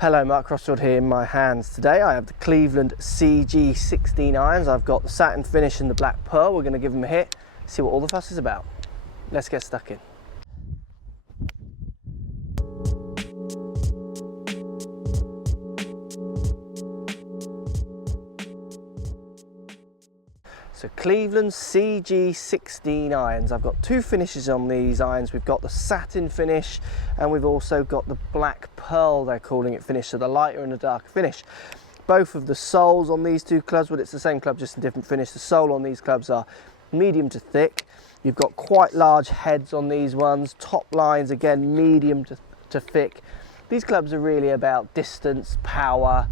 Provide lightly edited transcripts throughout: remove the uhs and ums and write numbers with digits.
Hello, Mark Crossfield here. In my hands today I have the Cleveland CG16 Irons. I've got the satin finish and the black pearl. We're going to give them a hit, see what all the fuss is about. Let's get stuck in. So Cleveland CG16 irons. I've got two finishes on these irons. We've got the satin finish and we've also got the black pearl, they're calling it, finish, so the lighter and the darker finish. Both of the soles on these two clubs, but it's the same club, just a different finish. The sole on these clubs are medium to thick. You've got quite large heads on these ones. Top lines, again, medium to thick. These clubs are really about distance, power,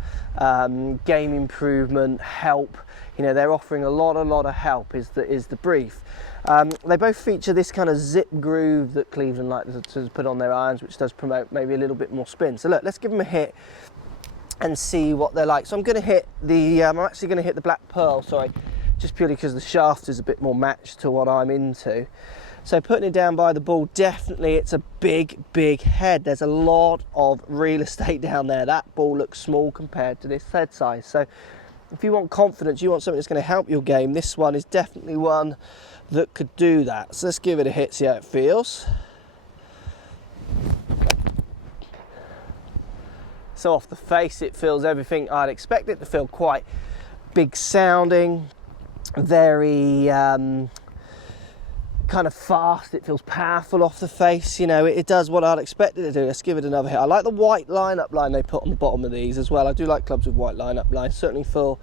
game improvement, help. You know, they're offering a lot of help is the brief. They both feature this kind of zip groove that Cleveland like to put on their irons, which does promote maybe a little bit more spin. So look, let's give them a hit and see what they're like. So I'm going to hit the, I'm actually going to hit the black pearl, sorry, just purely because the shaft is a bit more matched to what I'm into. So putting it down by the ball, definitely it's a big head. There's a lot of real estate down there. That ball looks small compared to this head size. So if you want confidence, you want something that's going to help your game, this one is definitely one that could do that. So let's give it a hit, see how it feels. So off the face, it feels everything I'd expect it to feel. Quite big sounding, very kind of fast. It feels powerful off the face. You know, it does what I'd expect it to do. Let's give it another hit. I like the white line-up line they put on the bottom of these as well. I do like clubs with white line-up lines, certainly for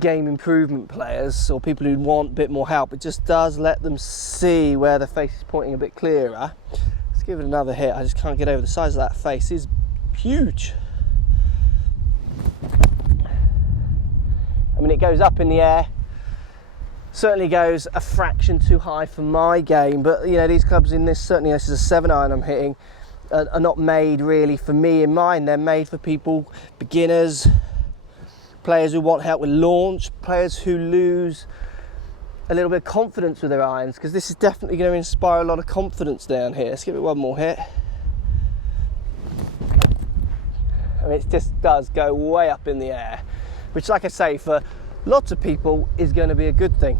game improvement players or people who want a bit more help. It just does let them see where the face is pointing a bit clearer. Let's give it another hit. I just can't get over the size of that face. It's huge. I mean, it goes up in the air. Certainly goes a fraction too high for my game, but you know, these clubs in this, certainly this is a 7-iron I'm hitting, are not made really for me in mind. They're made for people, beginners, players who want help with launch, players who lose a little bit of confidence with their irons, because this is definitely going to inspire a lot of confidence down here. Let's give it one more hit. I mean, it just does go way up in the air, which, like I say, for lots of people is going to be a good thing.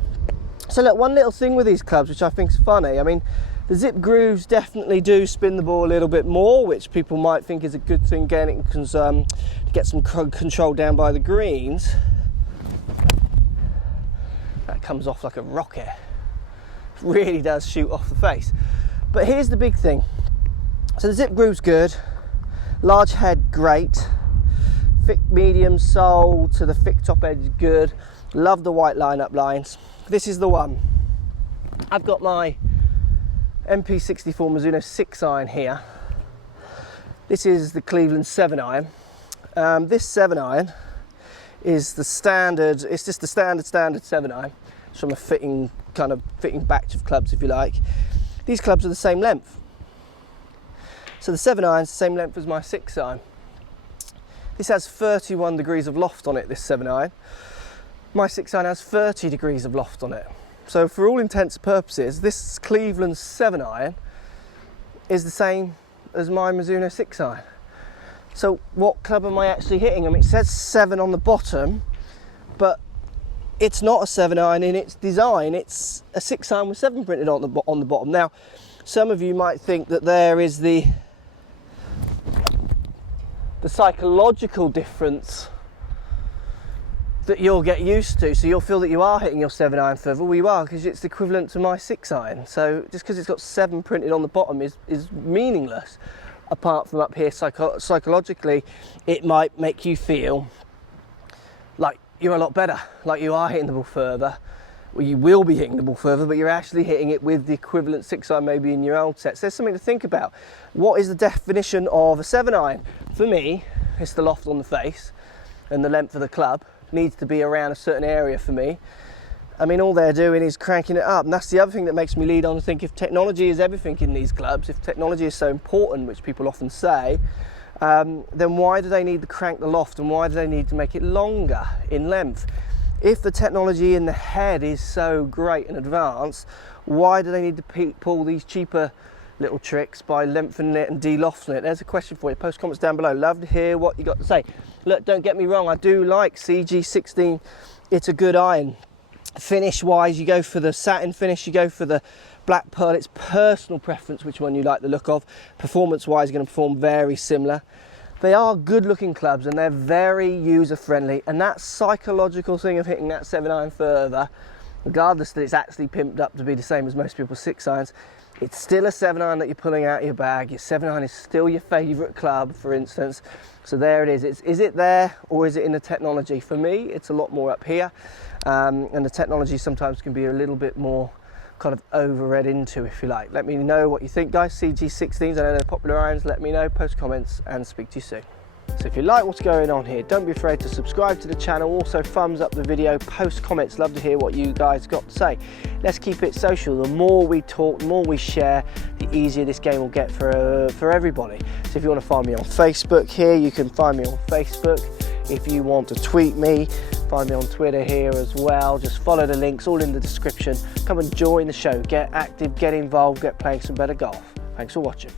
So look, one little thing with these clubs which I think is funny, I mean, the zip grooves definitely do spin the ball a little bit more, which people might think is a good thing, getting to get some control down by the greens. That comes off like a rocket. It really does shoot off the face. But here's the big thing. So the zip groove's good, large head great, thick medium sole to the thick top edge good. Love the white line-up lines. This is the one. I've got my MP64 Mizuno 6-iron here. This is the Cleveland 7-iron. This 7-iron is the standard, it's just the standard 7-iron. It's from a fitting batch of clubs, if you like. These clubs are the same length. So the 7-iron is the same length as my 6-iron. This has 31 degrees of loft on it, this 7-iron. My 6-iron has 30 degrees of loft on it. So for all intents and purposes, this Cleveland 7-iron is the same as my Mizuno 6-iron. So what club am I actually hitting? I mean, it says 7 on the bottom, but it's not a 7-iron in its design. It's a 6-iron with 7 printed on the bottom. Now, some of you might think that there is the psychological difference that you'll get used to, so you'll feel that you are hitting your 7-iron further. Well, you are, because it's equivalent to my 6-iron. So just because it's got 7 printed on the bottom is meaningless. Apart from up here, psychologically, it might make you feel like you're a lot better, like you are hitting the ball further. Well, you will be hitting the ball further, but you're actually hitting it with the equivalent 6-iron maybe in your old set. So there's something to think about. What is the definition of a 7-iron? For me, it's the loft on the face, and the length of the club needs to be around a certain area for me. I mean, all they're doing is cranking it up, and that's the other thing that makes me lead on to think, if technology is everything in these clubs, if technology is so important, which people often say, then why do they need to crank the loft, and why do they need to make it longer in length? If the technology in the head is so great and advanced, why do they need to pull these cheaper little tricks by lengthening it and de-lofting it. There's a question for you. Post comments down below. Love to hear what you got to say. Look, don't get me wrong, I do like CG16. It's a good iron. Finish wise, you go for the satin finish, you go for the black pearl. It's personal preference which one you like the look of. Performance wise, you're going to perform very similar. They are good looking clubs and they're very user friendly, and that psychological thing of hitting that 7-iron further, regardless that it's actually pimped up to be the same as most people's 6-irons, it's still a 7-iron that you're pulling out of your bag. Your 7-iron is still your favourite club, for instance. So there it is. Is it there, or is it in the technology? For me, it's a lot more up here, and the technology sometimes can be a little bit more kind of over-read into, if you like. Let me know what you think, guys. CG16s, I know they're popular irons. Let me know, post comments, and speak to you soon. So if you like what's going on here, don't be afraid to subscribe to the channel. Also thumbs up the video, post comments. Love to hear what you guys got to say. Let's keep it social. The more we talk, the more we share, the easier this game will get for everybody. So if you want to find me on Facebook here, you can find me on Facebook. If you want to tweet me, find me on Twitter here as well. Just follow the links, all in the description. Come and join the show, get active, get involved, get playing some better golf. Thanks for watching.